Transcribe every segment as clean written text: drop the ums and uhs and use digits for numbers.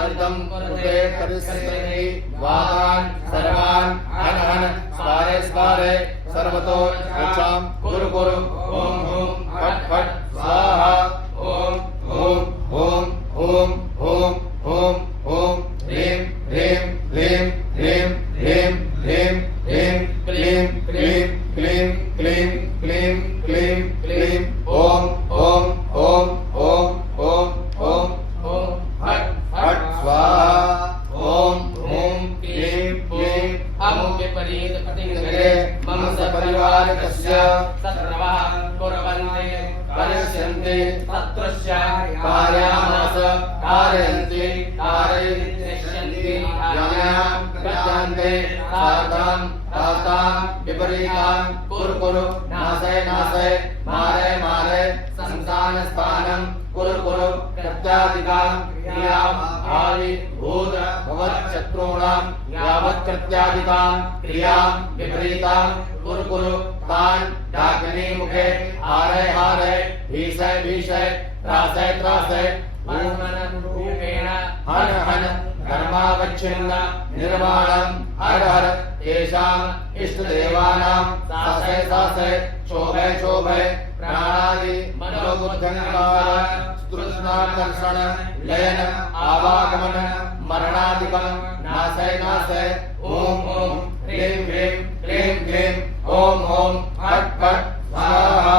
तरितं उते तरिस्सन्ति वातान् सर्वान् हन हन स्वारे स्वारे सर्वतो रक्षां कुरु कुरु ओम ओम फट फट स्वाहा ओम ओम ओम ओम ओम ओम ओम ह्रीं ह्रीं ह्रीं ह्रीं ह्रीं ह्रीं ह्रीं क्लीं क्लीं क्लीं क्लीं क्लीं क्लीं क्लीं ओम ओम ओम ओम ओम ओम ओम फट फट स्वाहा ओम ओम क्लीं क्लीं अमुके परीत पतिंगरे मम सपरिवारकस्य सर्वः कुर्वन्ति करिष्यन्ति तत्रस्य कार्यामास कारयन्ति कारयिष्यन्ति यमयां प्रजान्ते तातां तातां विपरीतां कुरु कुरु नासय नासय मारय मारय संस्थानस्थानं कुरु कुरु कृत्यादिकां क्रियाम् आदि भूत भवच्छत्रूणां यावत् कृत्यादिकां क्रियां विपरीतां कुरु कुरु तान् डाकिनी मुखे हारय हारय भीषय भीषय त्रासय त्रासय रूपेण हन हन कर्मावच्छिन्न निर्वाणं हर हर तेषाम् इष्टदेवानां सासय सासय शोभय शोभय प्राणादि मनोबुद्ध्यङ्कार तृष्णाकर्षण लयन आवागमन मरणादिकं नासय नासय ओम ओम ह्रीं ह्रीं क्लीं क्लीं ओम ओम फट फट स्वाहा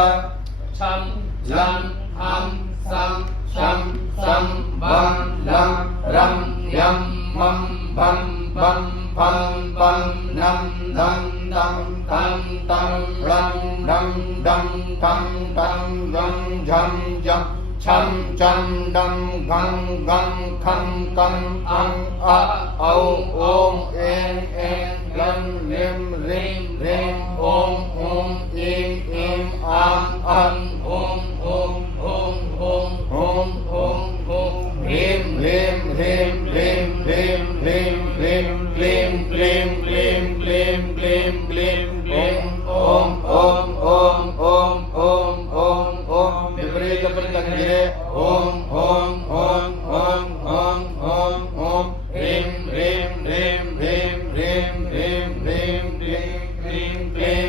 छं लं हं सं शं सं वं लं रं यं मं भं भं फं फं नं धं दं तं तं लं ढं डं ठं ठं गं झं झं छं चं डं घं घं खं कं अं अ औ ॐ ऐं ऐं लं लिं ह्रीं ह्रीं ॐ ॐ ऐं ऐं आं अं ॐ ॐ ॐ ॐ ॐ ॐ ॐ ह्रीं ह्रीं ह्रीं ह्रीं ह्रीं ह्रीं ह्रीं क्लीं क्लीं क्लीं क्लीं क्लीं क्लीं क्लीं ॐ ॐ ॐ ॐ ॐ ॐ ॐ विपरीत प्रत्यङ्गिरे ॐ ॐ ॐ ॐ ॐ ॐ ॐ ह्रीं ह्रीं ह्रीं ह्रीं ह्रीं ह्रीं ह्रीं क्लीं क्लीं